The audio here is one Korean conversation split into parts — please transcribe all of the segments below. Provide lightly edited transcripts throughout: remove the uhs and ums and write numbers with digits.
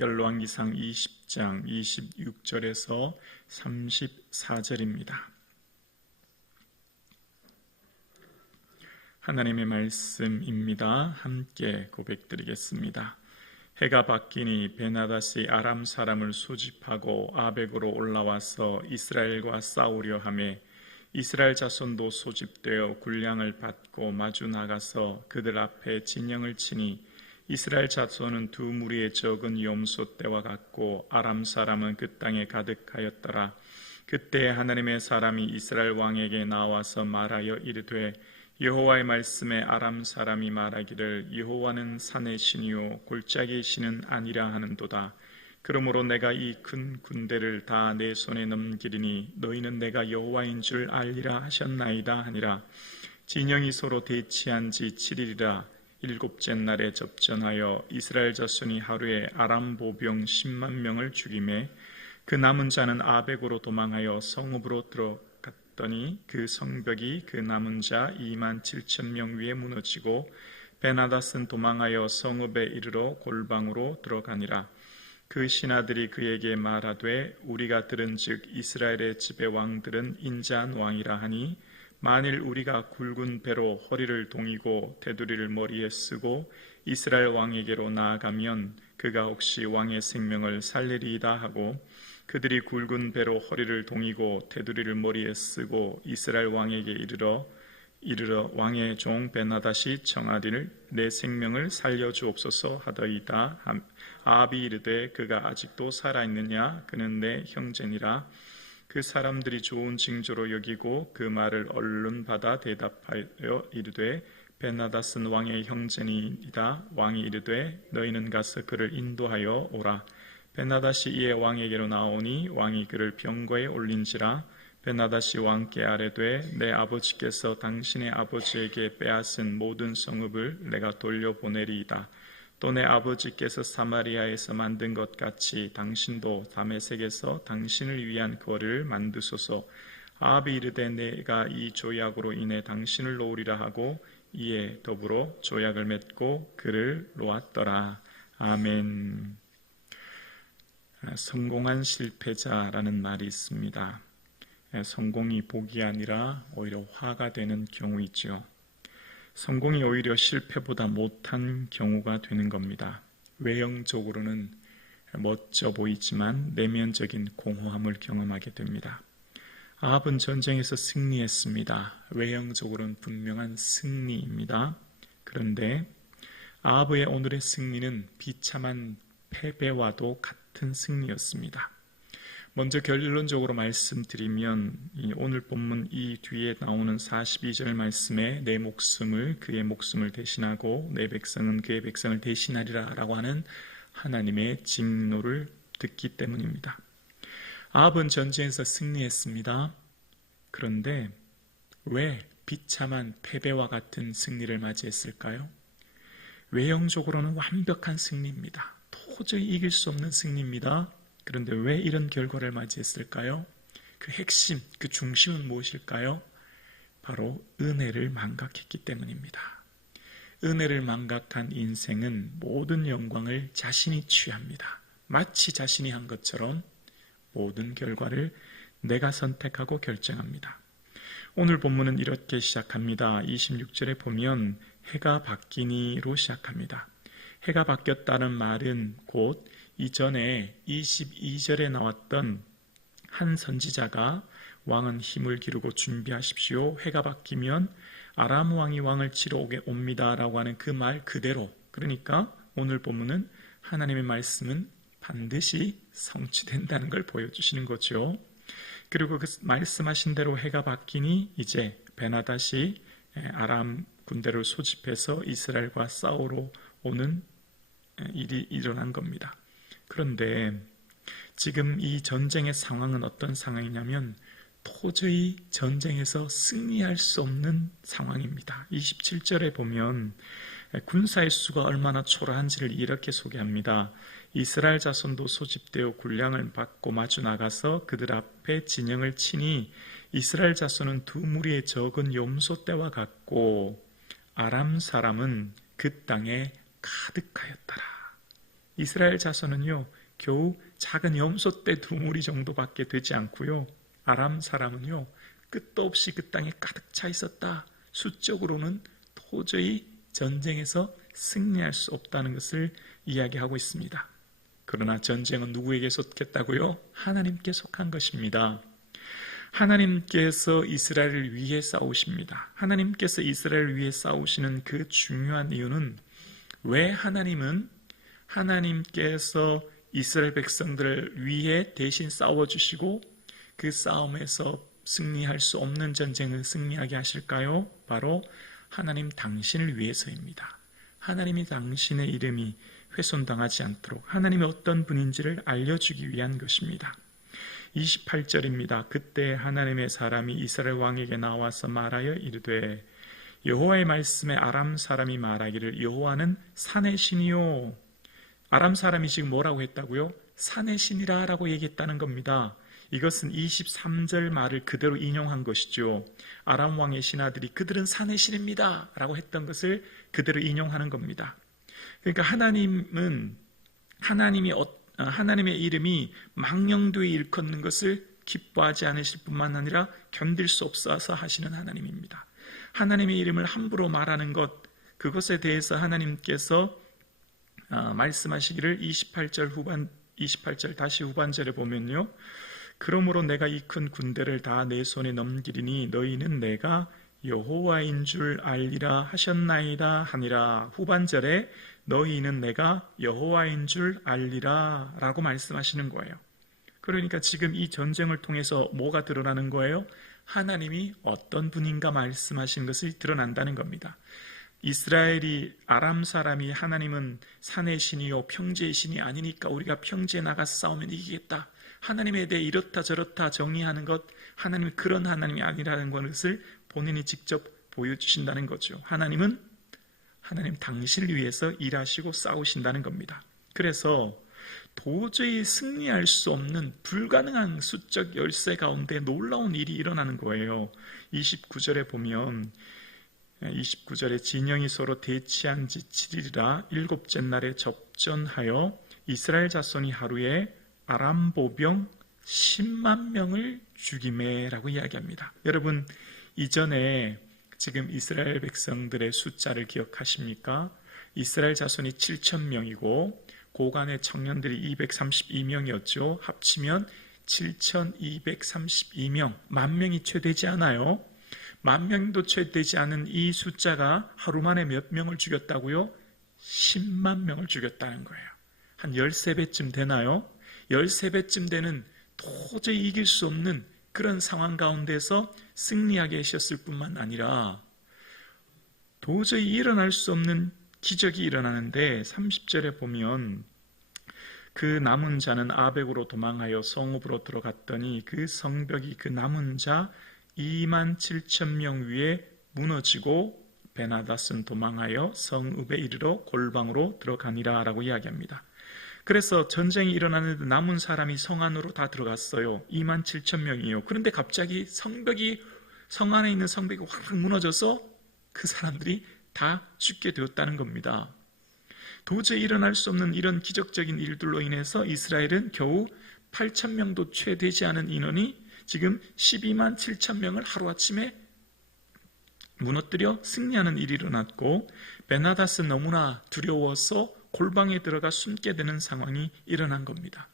열왕기상 20장 26절에서 34절입니다. 하나님의 말씀입니다. 함께 고백드리겠습니다. 해가 바뀌니 베나닷이 아람 사람을 소집하고 아벡으로 올라와서 이스라엘과 싸우려 하매 이스라엘 자손도 소집되어 군량을 받고 마주 나가서 그들 앞에 진영을 치니 이스라엘 자손은 두 무리의 적은 염소 떼와 같고 아람 사람은 그 땅에 가득하였더라. 그때 하나님의 사람이 이스라엘 왕에게 나와서 말하여 이르되 여호와의 말씀에 아람 사람이 말하기를 여호와는 산의 신이요 골짜기의 신은 아니라 하는도다. 그러므로 내가 이 큰 군대를 다 내 손에 넘기리니 너희는 내가 여호와인 줄 알리라 하셨나이다 하니라. 진영이 서로 대치한 지 7일이라. 일곱째 날에 접전하여 이스라엘 자손이 하루에 아람 보병 10만 명을 죽이매 그 남은 자는 아벡으로 도망하여 성읍으로 들어갔더니 그 성벽이 그 남은 자 2만 7천 명 위에 무너지고 베나닷은 도망하여 성읍에 이르러 골방으로 들어가니라. 그 신하들이 그에게 말하되 우리가 들은즉 이스라엘의 지배 왕들은 인자한 왕이라 하니 만일 우리가 굵은 배로 허리를 동이고 테두리를 머리에 쓰고 이스라엘 왕에게로 나아가면 그가 혹시 왕의 생명을 살리리이다 하고 그들이 굵은 배로 허리를 동이고 테두리를 머리에 쓰고 이스라엘 왕에게 이르러 왕의 종 베나닷이 청하기를 내 생명을 살려주옵소서 하더이다. 아합이 이르되 그가 아직도 살아있느냐? 그는 내 형제니라. 그 사람들이 좋은 징조로 여기고 그 말을 얼른 받아 대답하여 이르되 베나닷은 왕의 형제니이다. 왕이 이르되 너희는 가서 그를 인도하여 오라. 베나닷이 이에 왕에게로 나오니 왕이 그를 병거에 올린지라. 베나닷이 왕께 아뢰되 내 아버지께서 당신의 아버지에게 빼앗은 모든 성읍을 내가 돌려보내리이다. 또 내 아버지께서 사마리아에서 만든 것 같이 당신도 다메섹에서 당신을 위한 거리를 만드소서. 아합이 이르되 내가 이 조약으로 인해 당신을 놓으리라 하고 이에 더불어 조약을 맺고 그를 놓았더라. 아멘. 성공한 실패자라는 말이 있습니다. 성공이 복이 아니라 오히려 화가 되는 경우이죠. 성공이 오히려 실패보다 못한 경우가 되는 겁니다. 외형적으로는 멋져 보이지만 내면적인 공허함을 경험하게 됩니다. 아합은 전쟁에서 승리했습니다. 외형적으로는 분명한 승리입니다. 그런데 아합의 오늘의 승리는 비참한 패배와도 같은 승리였습니다. 먼저 결론적으로 말씀드리면 오늘 본문 이 뒤에 나오는 42절 말씀에 내 목숨을 그의 목숨을 대신하고 내 백성은 그의 백성을 대신하리라 라고 하는 하나님의 징노를 듣기 때문입니다. 아합은 전쟁에서 승리했습니다. 그런데 왜 비참한 패배와 같은 승리를 맞이했을까요? 외형적으로는 완벽한 승리입니다. 도저히 이길 수 없는 승리입니다. 그런데 왜 이런 결과를 맞이했을까요? 그 핵심, 그 중심은 무엇일까요? 바로 은혜를 망각했기 때문입니다. 은혜를 망각한 인생은 모든 영광을 자신이 취합니다. 마치 자신이 한 것처럼 모든 결과를 내가 선택하고 결정합니다. 오늘 본문은 이렇게 시작합니다. 26절에 보면 해가 바뀌니로 시작합니다. 해가 바뀌었다는 말은 곧 이전에 22절에 나왔던 한 선지자가 왕은 힘을 기르고 준비하십시오. 해가 바뀌면 아람 왕이 왕을 치러 옵니다 라고 하는 그 말 그대로, 그러니까 오늘 본문은 하나님의 말씀은 반드시 성취된다는 걸 보여주시는 거죠. 그리고 그 말씀하신 대로 해가 바뀌니 이제 베나닷이 아람 군대를 소집해서 이스라엘과 싸우러 오는 일이 일어난 겁니다. 그런데 지금 이 전쟁의 상황은 어떤 상황이냐면 도저히 전쟁에서 승리할 수 없는 상황입니다. 27절에 보면 군사의 수가 얼마나 초라한지를 이렇게 소개합니다. 이스라엘 자손도 소집되어 군량을 받고 마주 나가서 그들 앞에 진영을 치니 이스라엘 자손은 두 무리의 적은 염소 떼와 같고 아람 사람은 그 땅에 가득하였더라. 이스라엘 자손은요, 겨우 작은 염소떼 2무리 정도밖에 되지 않고요, 아람 사람은요, 끝도 없이 그 땅에 가득 차 있었다. 수적으로는 도저히 전쟁에서 승리할 수 없다는 것을 이야기하고 있습니다. 그러나 전쟁은 누구에게 속했다고요? 하나님께 속한 것입니다. 하나님께서 이스라엘을 위해 싸우십니다. 하나님께서 이스라엘을 위해 싸우시는 그 중요한 이유는, 왜 하나님께서 이스라엘 백성들을 위해 대신 싸워주시고 그 싸움에서 승리할 수 없는 전쟁을 승리하게 하실까요? 바로 하나님 당신을 위해서입니다. 하나님이 당신의 이름이 훼손당하지 않도록 하나님이 어떤 분인지를 알려주기 위한 것입니다. 28절입니다. 그때 하나님의 사람이 이스라엘 왕에게 나와서 말하여 이르되, 여호와의 말씀에 아람 사람이 말하기를 여호와는 산의 신이요. 아람 사람이 지금 뭐라고 했다고요? 산의 신이라 라고 얘기했다는 겁니다. 이것은 23절 말을 그대로 인용한 것이죠. 아람 왕의 신하들이 그들은 산의 신입니다 라고 했던 것을 그대로 인용하는 겁니다. 그러니까 하나님의 이름이 망령되이 일컫는 것을 기뻐하지 않으실 뿐만 아니라 견딜 수 없어서 하시는 하나님입니다. 하나님의 이름을 함부로 말하는 것, 그것에 대해서 하나님께서 말씀하시기를 28절 다시 후반절에 보면요, 그러므로 내가 이 큰 군대를 다 내 손에 넘기리니 너희는 내가 여호와인 줄 알리라 하셨나이다 하니라. 후반절에 너희는 내가 여호와인 줄 알리라 라고 말씀하시는 거예요. 그러니까 지금 이 전쟁을 통해서 뭐가 드러나는 거예요? 하나님이 어떤 분인가 말씀하신 것이 드러난다는 겁니다. 이스라엘이, 아람 사람이 하나님은 산의 신이요 평지의 신이 아니니까 우리가 평지에 나가서 싸우면 이기겠다, 하나님에 대해 이렇다 저렇다 정의하는 것, 하나님이 그런 하나님이 아니라는 것을 본인이 직접 보여주신다는 거죠. 하나님 당신을 위해서 일하시고 싸우신다는 겁니다. 그래서 도저히 승리할 수 없는 불가능한 수적 열세 가운데 놀라운 일이 일어나는 거예요. 29절에 보면, 29절에 진영이 서로 대치한 지 7일이라 일곱째 날에 접전하여 이스라엘 자손이 하루에 아람 보병 10만 명을 죽이매라고 이야기합니다. 여러분, 이전에 지금 이스라엘 백성들의 숫자를 기억하십니까? 이스라엘 자손이 7,000명이고 고간의 청년들이 232명이었죠. 합치면 7,232명, 10,000명이 채 되지 않아요. 10,000명도 채 되지 않은 이 숫자가 하루 만에 몇 명을 죽였다고요? 10만 명을 죽였다는 거예요. 한 13배쯤 되나요? 13배쯤 되는 도저히 이길 수 없는 그런 상황 가운데서 승리하게 하셨을 뿐만 아니라 도저히 일어날 수 없는 기적이 일어나는데, 30절에 보면 그 남은 자는 아벡으로 도망하여 성읍으로 들어갔더니 그 성벽이 그 남은 자 27,000명 위에 무너지고 베나닷은 도망하여 성읍에 이르러 골방으로 들어가니라 라고 이야기합니다. 그래서 전쟁이 일어나는데 남은 사람이 성 안으로 다 들어갔어요. 27,000명이에요. 그런데 갑자기 성 안에 있는 성벽이 확 무너져서 그 사람들이 다 죽게 되었다는 겁니다. 도저히 일어날 수 없는 이런 기적적인 일들로 인해서 이스라엘은 겨우 8,000명도 채 되지 않은 인원이 지금 127,000명을 하루아침에 무너뜨려 승리하는 일이 일어났고, 베나닷은 너무나 두려워서 골방에 들어가 숨게 되는 상황이 일어난 겁니다.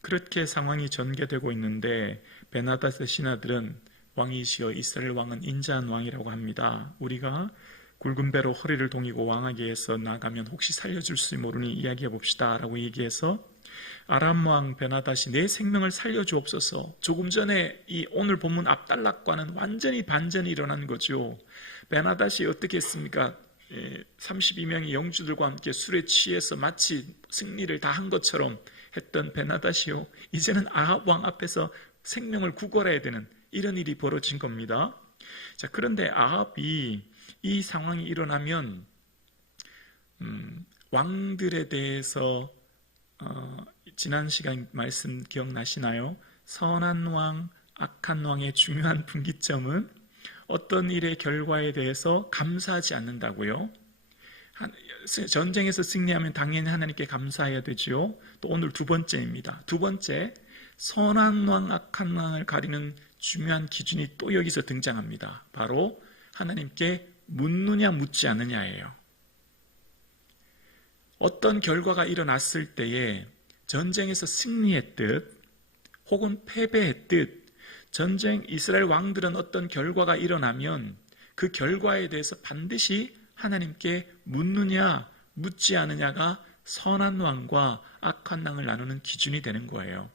그렇게 상황이 전개되고 있는데 베나닷의 신하들은 왕이시여 이스라엘 왕은 인자한 왕이라고 합니다. 우리가 굵은 배로 허리를 동이고 왕에게서 나가면 혹시 살려줄 수 모르니 이야기해 봅시다 라고 얘기해서 아람 왕 베나닷이 내 생명을 살려주옵소서. 조금 전에 이 오늘 본문 압달락과는 완전히 반전이 일어난 거죠. 베나닷이 어떻게 했습니까? 32명의 영주들과 함께 술에 취해서 마치 승리를 다 한 것처럼 했던 베나닷이요, 이제는 아합 왕 앞에서 생명을 구걸해야 되는 이런 일이 벌어진 겁니다. 자, 그런데 아합이 이 상황이 일어나면 왕들에 대해서 지난 시간 말씀 기억나시나요? 선한 왕, 악한 왕의 중요한 분기점은 어떤 일의 결과에 대해서 감사하지 않는다고요. 전쟁에서 승리하면 당연히 하나님께 감사해야 되죠. 또 오늘 두 번째입니다. 두 번째, 선한 왕, 악한 왕을 가리는 중요한 기준이 또 여기서 등장합니다. 바로 하나님께 묻느냐 묻지 않느냐예요. 어떤 결과가 일어났을 때에 전쟁에서 승리했듯 혹은 패배했듯 전쟁 이스라엘 왕들은 어떤 결과가 일어나면 그 결과에 대해서 반드시 하나님께 묻느냐 묻지 않느냐가 선한 왕과 악한 왕을 나누는 기준이 되는 거예요.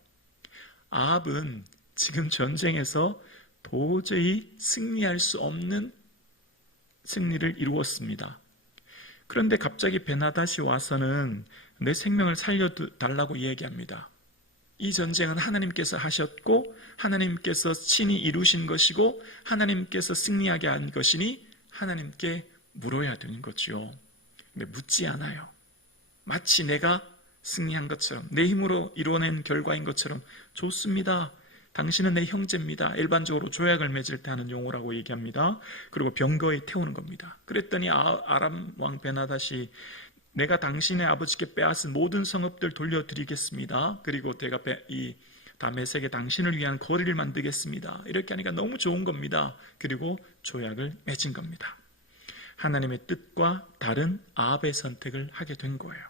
아합은 지금 전쟁에서 도저히 승리할 수 없는 승리를 이루었습니다. 그런데 갑자기 베나닷이 와서는 내 생명을 살려달라고 얘기합니다. 이 전쟁은 하나님께서 하셨고 하나님께서 친히 이루신 것이고 하나님께서 승리하게 한 것이니 하나님께 물어야 되는 거지요. 근데 묻지 않아요. 마치 내가 승리한 것처럼 내 힘으로 이루어낸 결과인 것처럼 좋습니다. 당신은 내 형제입니다. 일반적으로 조약을 맺을 때 하는 용어라고 얘기합니다. 그리고 병거에 태우는 겁니다. 그랬더니 아람 왕 베나닷이 내가 당신의 아버지께 빼앗은 모든 성읍들 돌려드리겠습니다. 그리고 내가 이 다메섹에 당신을 위한 거리를 만들겠습니다. 이렇게 하니까 너무 좋은 겁니다. 그리고 조약을 맺은 겁니다. 하나님의 뜻과 다른 아합의 선택을 하게 된 거예요.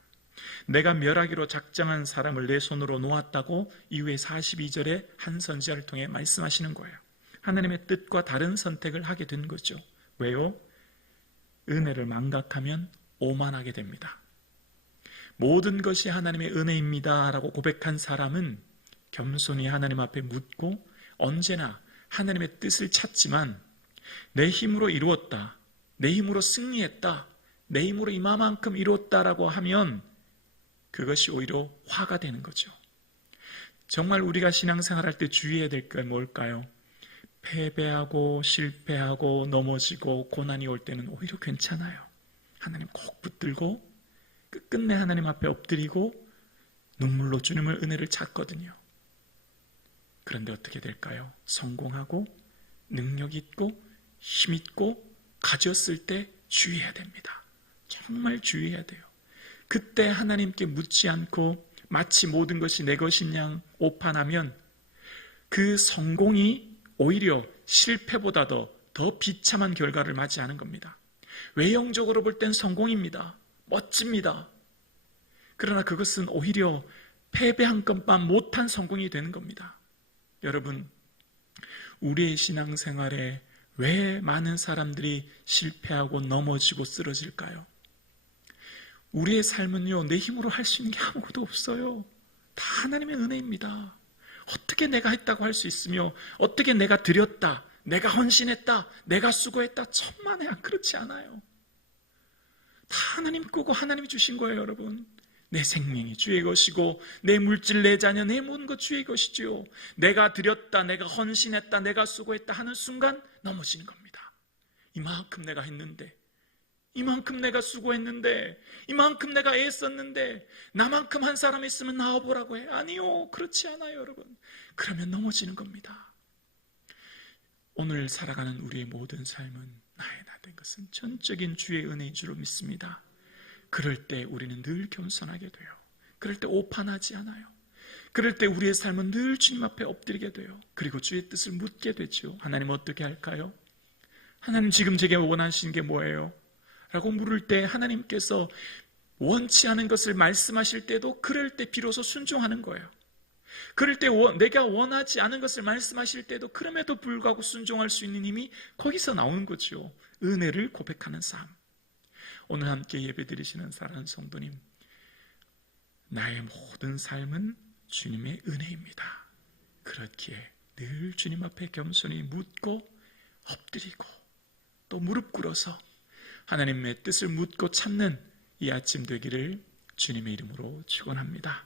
내가 멸하기로 작정한 사람을 내 손으로 놓았다고 이후에 42절에 한 선지자를 통해 말씀하시는 거예요. 하나님의 뜻과 다른 선택을 하게 된 거죠. 왜요? 은혜를 망각하면 오만하게 됩니다. 모든 것이 하나님의 은혜입니다 라고 고백한 사람은 겸손히 하나님 앞에 묻고 언제나 하나님의 뜻을 찾지만 내 힘으로 이루었다, 내 힘으로 승리했다, 내 힘으로 이만큼 이루었다라고 하면 그것이 오히려 화가 되는 거죠. 정말 우리가 신앙생활할 때 주의해야 될 게 뭘까요? 패배하고 실패하고 넘어지고 고난이 올 때는 오히려 괜찮아요. 하나님 꼭 붙들고 끝끝내 하나님 앞에 엎드리고 눈물로 주님의 은혜를 찾거든요. 그런데 어떻게 될까요? 성공하고 능력 있고 힘 있고 가졌을 때 주의해야 됩니다. 정말 주의해야 돼요. 그때 하나님께 묻지 않고 마치 모든 것이 내 것인 양 오판하면 그 성공이 오히려 실패보다도 더 비참한 결과를 맞이하는 겁니다. 외형적으로 볼 땐 성공입니다. 멋집니다. 그러나 그것은 오히려 패배한 것만 못한 성공이 되는 겁니다. 여러분, 우리의 신앙생활에 왜 많은 사람들이 실패하고 넘어지고 쓰러질까요? 우리의 삶은요, 내 힘으로 할 수 있는 게 아무것도 없어요. 다 하나님의 은혜입니다. 어떻게 내가 했다고 할 수 있으며 어떻게 내가 드렸다, 내가 헌신했다, 내가 수고했다, 천만에 그렇지 않아요. 다 하나님 끄고 하나님이 주신 거예요. 여러분, 내 생명이 주의 것이고 내 물질, 내 자녀, 내 모든 것 주의 것이지요. 내가 드렸다, 내가 헌신했다, 내가 수고했다 하는 순간 넘어지는 겁니다. 이만큼 내가 했는데, 이만큼 내가 수고했는데, 이만큼 내가 애썼는데 나만큼 한 사람 있으면 나와보라고 해. 아니요, 그렇지 않아요. 여러분, 그러면 넘어지는 겁니다. 오늘 살아가는 우리의 모든 삶은 나의 나 된 것은 전적인 주의 은혜인 줄로 믿습니다. 그럴 때 우리는 늘 겸손하게 돼요. 그럴 때 오판하지 않아요. 그럴 때 우리의 삶은 늘 주님 앞에 엎드리게 돼요. 그리고 주의 뜻을 묻게 되죠. 하나님 어떻게 할까요? 하나님 지금 제게 원하시는 게 뭐예요? 라고 물을 때 하나님께서 원치 않은 것을 말씀하실 때도 그럴 때 비로소 순종하는 거예요. 그럴 때 내가 원하지 않은 것을 말씀하실 때도 그럼에도 불구하고 순종할 수 있는 힘이 거기서 나오는 거죠. 은혜를 고백하는 삶. 오늘 함께 예배드리시는 사랑하는 성도님, 나의 모든 삶은 주님의 은혜입니다. 그렇기에 늘 주님 앞에 겸손히 묻고 엎드리고 또 무릎 꿇어서 하나님의 뜻을 묻고 찾는 이 아침 되기를 주님의 이름으로 축원합니다.